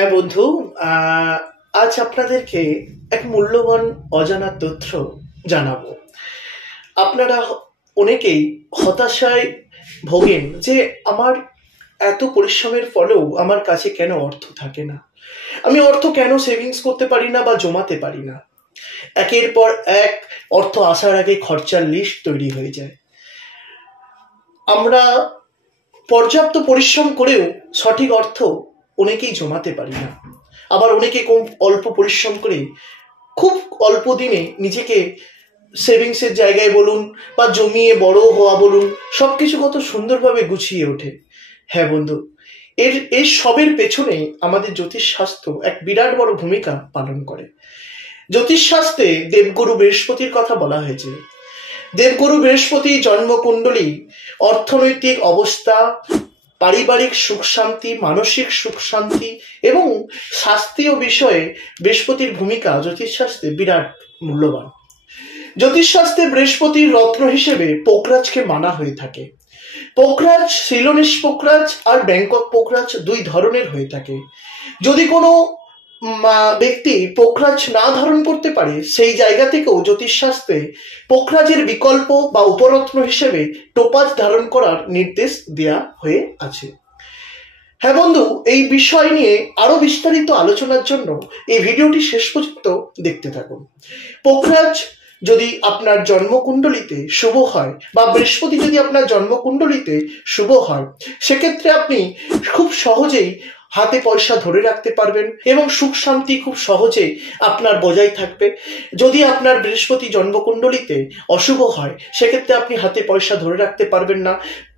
হ্যাঁ বন্ধু, আজ আপনাদেরকে এক মূল্যবান অজানা তথ্য জানাবো। আপনারা অনেকেই হতাশায় ভোগেন যে আমার এত পরিশ্রমের ফলেও আমার কাছে কেন অর্থ থাকে না, আমি অর্থ কেন সেভিংস করতে পারি না বা জমাতে পারি না। একের পর এক অর্থ আসার আগে খরচার লিস্ট তৈরি হয়ে যায়। আমরা পর্যাপ্ত পরিশ্রম করেও সঠিক অর্থ অনেকেই জমাতে পারি না। আবার অনেকে খুব অল্প পরিশ্রম করে খুব অল্প দিনে নিজেকে সেভিংসের জায়গায় বলুন বা জমিয়ে বড় হওয়া বলুন, সবকিছু কত সুন্দরভাবে গুছিয়ে ওঠে। হ্যাঁ বন্ধু, এর সবের পেছনে আমাদের জ্যোতিষশাস্ত্র এক বিরাট বড় ভূমিকা পালন করে। জ্যোতিষশাস্ত্রে দেবগুরু বৃহস্পতির কথা বলা হয়েছে। দেবগুরু বৃহস্পতি জন্মকুণ্ডলী, অর্থনৈতিক অবস্থা, পারিবারিক সুখ শান্তি, মানসিক সুখ শান্তি এবং শাস্ত্রীয় বিষয়ে বৃহস্পতির ভূমিকা জ্যোতিষশাস্ত্রে বিরাট মূল্যবান। জ্যোতিষশাস্ত্রে বৃহস্পতির রত্ন হিসেবে পোখরাজকে মানা হয়ে থাকে। পোখরাজ, সিলোনিস পোখরাজ আর ব্যাংকক পোখরাজ দুই ধরনের হয়ে থাকে। যদি কোনো ব্যক্তি পোখরাজ না ধারণ করতে পারে, সেই জায়গা থেকেও জ্যোতিষশাস্ত্রে পোখরাজের বিকল্প বা উপরত্ন হিসেবে টোপাজ ধারণ করার নির্দেশ দেয়া হয়ে আছে। হ্যাঁ বন্ধু, এই বিষয় নিয়ে আরো বিস্তারিত আলোচনার জন্য এই ভিডিওটি শেষ পর্যন্ত দেখতে থাকুন। পোখরাজ যদি আপনার জন্মকুণ্ডলিতে শুভ হয় বা বৃহস্পতি যদি আপনার জন্মকুণ্ডলিতে শুভ হয়, সেক্ষেত্রে আপনি খুব সহজেই হাতে পয়সা ধরে রাখতে পারবেন এবং সুখ শান্তি খুব সহজে আপনার বজায় থাকবে। যদি আপনার বৃহস্পতি জন্মকুণ্ডলিতে অশুভ হয়, সেক্ষেত্রে আপনি হাতে পয়সা ধরে রাখতে পারবেন না,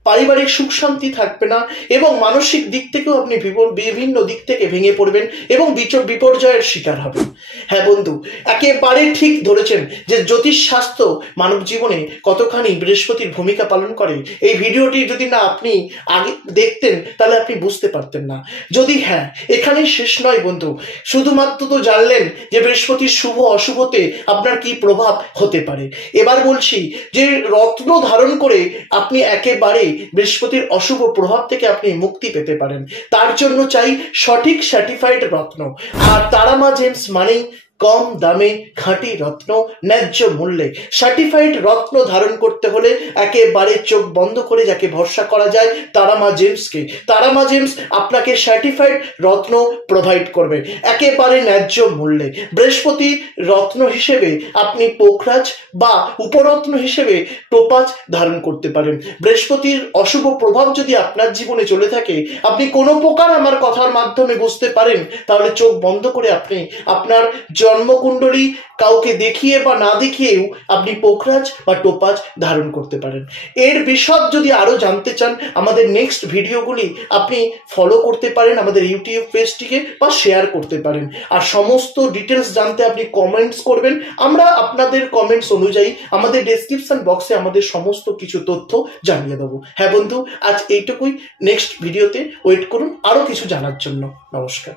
পারিবারিক সুখ শান্তি থাকবে না এবং মানসিক দিক থেকেও আপনি বিভিন্ন দিক থেকে ভেঙে পড়বেন এবং বিপর্যয়ের শিকার হবেন। হ্যাঁ বন্ধু, একেবারে ঠিক ধরেছেন যে জ্যোতিষশাস্ত্র মানব জীবনে কতখানি বৃহস্পতির ভূমিকা পালন করে। এই ভিডিওটি যদি না আপনি আগে দেখতেন তাহলে আপনি বুঝতে পারতেন না। যদি হ্যাঁ, এখানেই শেষ নয় বন্ধু, শুধুমাত্র তো জানলেন যে বৃহস্পতির শুভ অশুভতে আপনার কি প্রভাব হতে পারে। এবার বলছি যে রত্ন ধারণ করে আপনি একেবারে বৃহস্পতির অশুভ প্রভাব থেকে আপনি মুক্তি পেতে পারেন। তার জন্য চাই সঠিক সার্টিফাইড রত্ন। আর তারামা জেমস মানেই কম দামে খাঁটি রত্ন, ন্যায্য মূল্যে। সার্টিফাইড রত্ন ধারণ করতে হলে একেবারে চোখ বন্ধ করে যাকে ভরসা করা যায় তারামা জেমসকে। তারামা জেমস আপনাকে সার্টিফাইড রত্ন প্রোভাইড করবে একেবারে ন্যায্য মূল্যে। বৃহস্পতি রত্ন হিসেবে আপনি পোখরাজ বা উপরত্ন হিসেবে টোপাজ ধারণ করতে পারেন। বৃহস্পতির অশুভ প্রভাব যদি আপনার জীবনে চলে থাকে, আপনি কোনো প্রকার আমার কথার মাধ্যমে বুঝতে পারেন, তাহলে চোখ বন্ধ করে আপনি আপনার জন্মকুণ্ডলী কাউকে দেখিয়ে বা না দেখিয়েও আপনি পোখরাজ বা টোপাজ ধারণ করতে পারেন। এর বিশদ যদি আরো জানতে চান, আমাদের নেক্সট ভিডিওগুলি আপনি ফলো করতে পারেন আমাদের ইউটিউব পেজটিকে বা শেয়ার করতে পারেন। আর সমস্ত ডিটেলস জানতে আপনি কমেন্টস করবেন, আমরা আপনাদের কমেন্টস অনুযায়ী আমাদের ডেসক্রিপশন বক্সে আমাদের সমস্ত কিছু তথ্য জানিয়ে দেবো। হ্যাঁ বন্ধু, আজ এইটুকুই। নেক্সট ভিডিওতে ওয়েট করুন আরো কিছু জানার জন্য। নমস্কার।